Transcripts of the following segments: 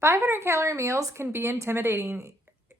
500 calorie meals can be intimidating.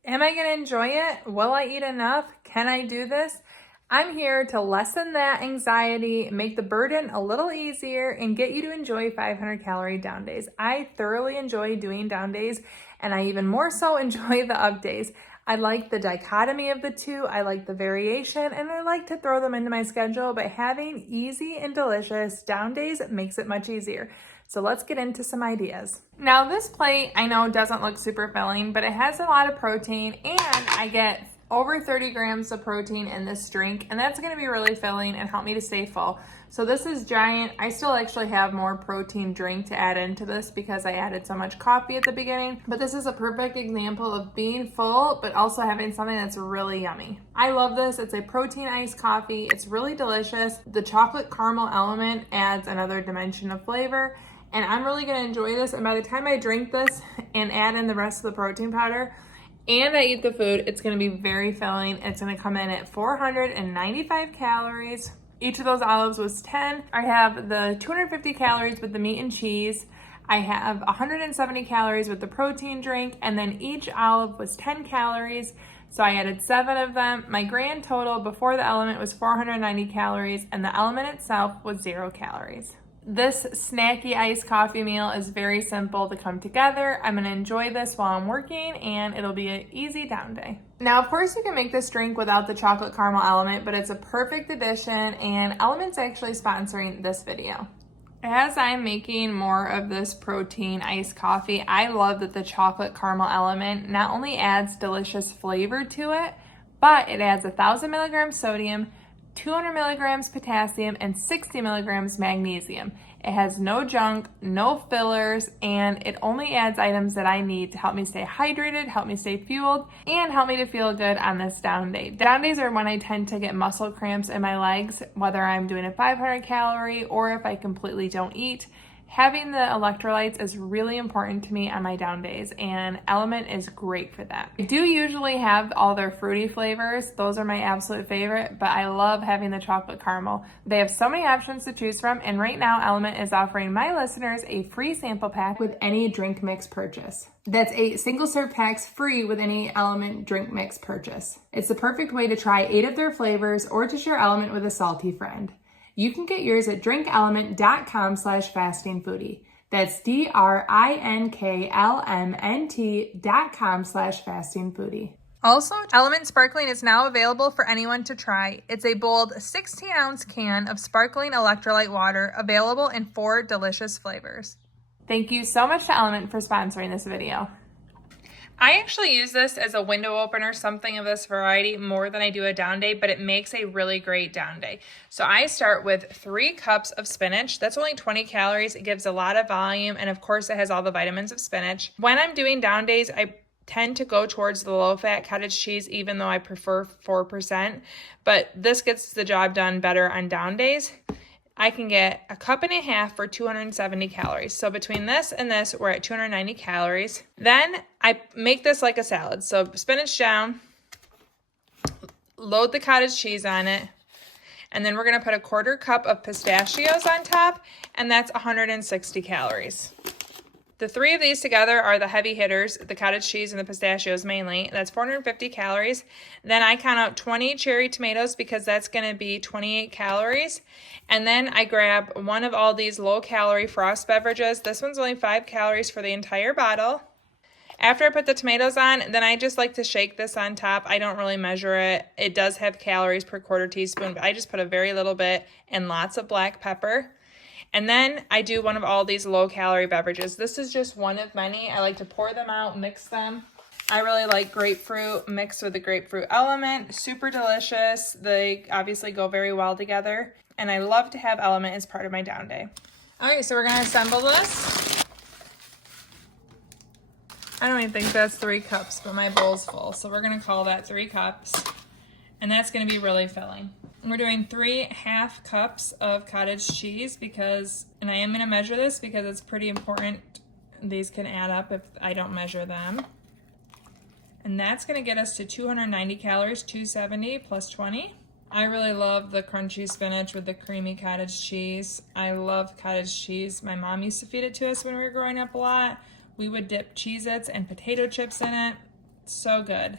Am I going to enjoy it? Will I eat enough? Can I do this? I'm here to lessen that anxiety, make the burden a little easier, and get you to enjoy 500 calorie down days. I thoroughly enjoy doing down days, and I even more so enjoy the up days. I like the dichotomy of the two, I like the variation, and I like to throw them into my schedule, but having easy and delicious down days makes it much easier. So let's get into some ideas. Now this plate I know doesn't look super filling, but it has a lot of protein, and I get over 30 grams of protein in this drink, and that's gonna be really filling and help me to stay full. So this is giant. I still actually have more protein drink to add into this because I added so much coffee at the beginning, but this is a perfect example of being full, but also having something that's really yummy. I love this. It's a protein iced coffee. It's really delicious. The chocolate caramel element adds another dimension of flavor, and I'm really gonna enjoy this. And by the time I drink this and add in the rest of the protein powder, and I eat the food, it's gonna be very filling. It's gonna come in at 495 calories. Each of those olives was 10. I have the 250 calories with the meat and cheese. I have 170 calories with the protein drink, and then each olive was 10 calories. So I added 7 of them. My grand total before the element was 490 calories, and the element itself was 0 calories. This snacky iced coffee meal is very simple to come together. I'm gonna enjoy this while I'm working, and it'll be an easy down day. Now, of course, you can make this drink without the chocolate caramel element, but it's a perfect addition, and Element's actually sponsoring this video. As I'm making more of this protein iced coffee, I love that the chocolate caramel element not only adds delicious flavor to it, but it adds 1,000 milligrams sodium, 200 milligrams potassium, and 60 milligrams magnesium. It has no junk, no fillers, and it only adds items that I need to help me stay hydrated, help me stay fueled, and help me to feel good on this down day. Down days are when I tend to get muscle cramps in my legs, whether I'm doing a 500 calorie or if I completely don't eat. Having the electrolytes is really important to me on my down days, and Element is great for that. I do usually have all their fruity flavors. Those are my absolute favorite, but I love having the chocolate caramel. They have so many options to choose from, and right now Element is offering my listeners a free sample pack with any drink mix purchase. That's 8 single serve packs free with any Element drink mix purchase. It's the perfect way to try 8 of their flavors or to share Element with a salty friend. You can get yours at drinkelement.com/fastingfoodie. That's DRINKLMNT.com/fastingfoodie. Also, LMNT Sparkling is now available for anyone to try. It's a bold 16-ounce can of sparkling electrolyte water available in 4 delicious flavors. Thank you so much to Element for sponsoring this video. I actually use this as a window opener, something of this variety, more than I do a down day, but it makes a really great down day. So I start with 3 cups of spinach. That's only 20 calories. It gives a lot of volume, and of course it has all the vitamins of spinach. When I'm doing down days, I tend to go towards the low-fat cottage cheese, even though I prefer 4%, but this gets the job done better on down days. I can get 1.5 cups for 270 calories. So between this and this, we're at 290 calories. Then I make this like a salad. So spinach down, load the cottage cheese on it, and then we're gonna put 1/4 cup of pistachios on top, and that's 160 calories. The 3 of these together are the heavy hitters, the cottage cheese and the pistachios mainly. That's 450 calories. Then I count out 20 cherry tomatoes because that's gonna be 28 calories. And then I grab one of all these low-calorie frost beverages. This one's only 5 calories for the entire bottle. After I put the tomatoes on, then I just like to shake this on top. I don't really measure it. It does have calories per 1/4 teaspoon, but I just put a very little bit and lots of black pepper. And then I do one of all these low-calorie beverages. This is just one of many. I like to pour them out, mix them. I really like grapefruit mixed with the grapefruit element. Super delicious. They obviously go very well together. And I love to have Element as part of my down day. All right, so we're gonna assemble this. I don't even think that's 3 cups, but my bowl's full. So we're gonna call that 3 cups. And that's gonna be really filling. We're doing 3.5 cups of cottage cheese because, and I am gonna measure this because it's pretty important. These can add up if I don't measure them. And that's gonna get us to 290 calories, 270 plus 20. I really love the crunchy spinach with the creamy cottage cheese. I love cottage cheese. My mom used to feed it to us when we were growing up a lot. We would dip Cheez-Its and potato chips in it. So good.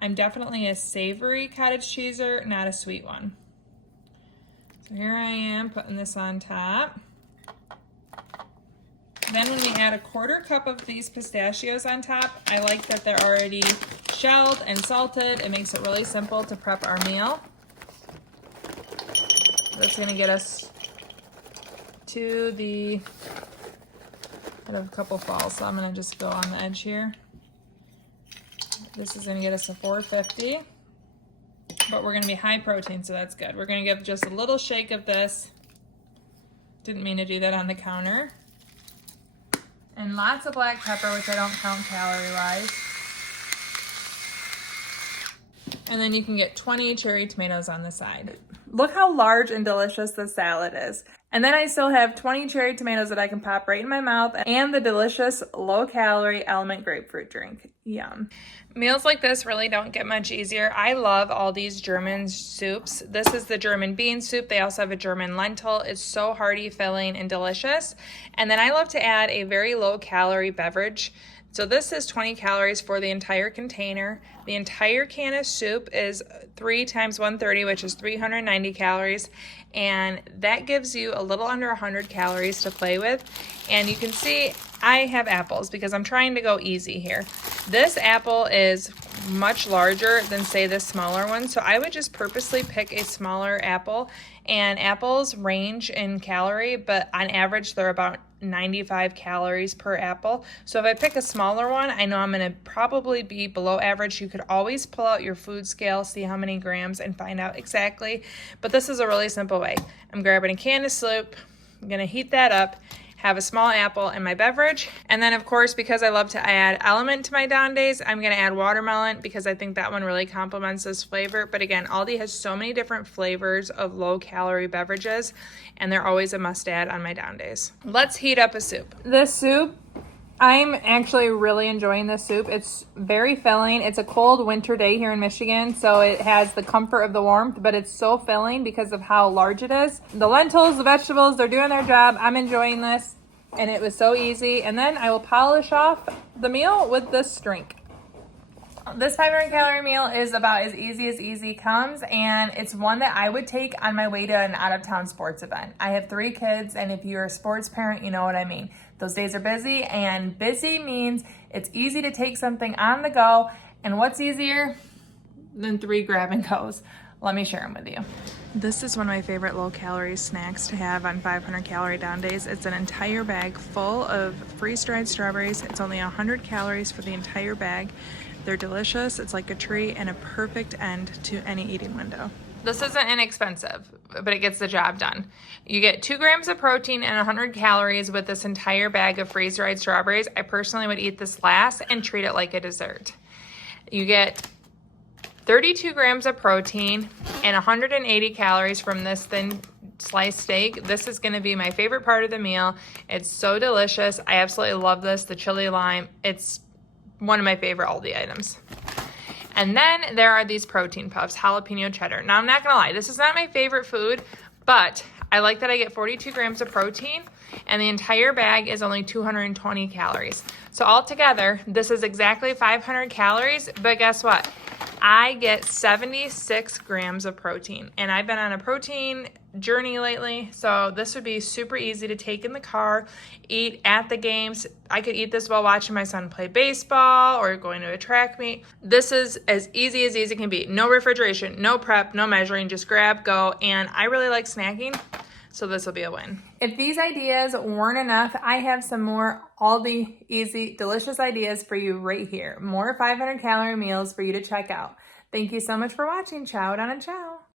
I'm definitely a savory cottage cheeser, not a sweet one. So here I am putting this on top. Then when we add a 1/4 cup of these pistachios on top, I like that they're already shelled and salted. It makes it really simple to prep our meal. That's gonna get us to the, I have a couple falls, so I'm gonna just go on the edge here. This is gonna get us to 450, but we're gonna be high protein, so that's good. We're gonna give just a little shake of this. Didn't mean to do that on the counter. And lots of black pepper, which I don't count calorie-wise. And then you can get 20 cherry tomatoes on the side. Look how large and delicious this salad is. And then I still have 20 cherry tomatoes that I can pop right in my mouth and the delicious low-calorie LMNT grapefruit drink. Yum. Meals like this really don't get much easier. I love all these German soups. This is the German bean soup. They also have a German lentil. It's so hearty, filling, and delicious. And then I love to add a very low-calorie beverage. So this is 20 calories for the entire container. The entire can of soup is 3 times 130, which is 390 calories. And that gives you a little under 100 calories to play with. And you can see I have apples because I'm trying to go easy here. This apple is much larger than, say, this smaller one. So I would just purposely pick a smaller apple. And apples range in calorie, but on average, they're about 95 calories per apple. So if I pick a smaller one, I know I'm going to probably be below average. You could always pull out your food scale, see how many grams, and find out exactly. But this is a really simple way. I'm grabbing a can of soup. I'm going to heat that up, have a small apple in my beverage. And then, of course, because I love to add LMNT to my down days, I'm going to add watermelon because I think that one really complements this flavor. But again, Aldi has so many different flavors of low-calorie beverages, and they're always a must-add on my down days. Let's heat up a soup. This soup, I'm actually really enjoying this soup. It's very filling. It's a cold winter day here in Michigan, so it has the comfort of the warmth, but it's so filling because of how large it is. The lentils, the vegetables, they're doing their job. I'm enjoying this, and it was so easy. And then I will polish off the meal with this drink. This 500 calorie meal is about as easy comes, and it's one that I would take on my way to an out-of-town sports event. I have 3 kids, and if you're a sports parent, you know what I mean. Those days are busy, and busy means it's easy to take something on the go, and what's easier than 3 grab and goes? Let me share them with you. This is one of my favorite low-calorie snacks to have on 500 calorie down days. It's an entire bag full of freeze-dried strawberries. It's only 100 calories for the entire bag. They're delicious. It's like a treat and a perfect end to any eating window. This isn't inexpensive, but it gets the job done. You get 2 grams of protein and 100 calories with this entire bag of freeze-dried strawberries. I personally would eat this last and treat it like a dessert. You get 32 grams of protein and 180 calories from this thin sliced steak. This is going to be my favorite part of the meal. It's so delicious. I absolutely love this. The chili lime, it's one of my favorite Aldi items. And then there are these protein puffs, jalapeno cheddar. Now, I'm not going to lie, this is not my favorite food, but I like that I get 42 grams of protein, and the entire bag is only 220 calories. So altogether, this is exactly 500 calories, but guess what? I get 76 grams of protein, and I've been on a protein journey lately, so this would be super easy to take in the car, eat at the games. I could eat this while watching my son play baseball or going to a track meet. This is as easy can be. No refrigeration, no prep, no measuring, just grab, go, and I really like snacking, so this will be a win. If these ideas weren't enough, I have some more Aldi easy, delicious ideas for you right here. More 500 calorie meals for you to check out. Thank you so much for watching. Ciao down and ciao.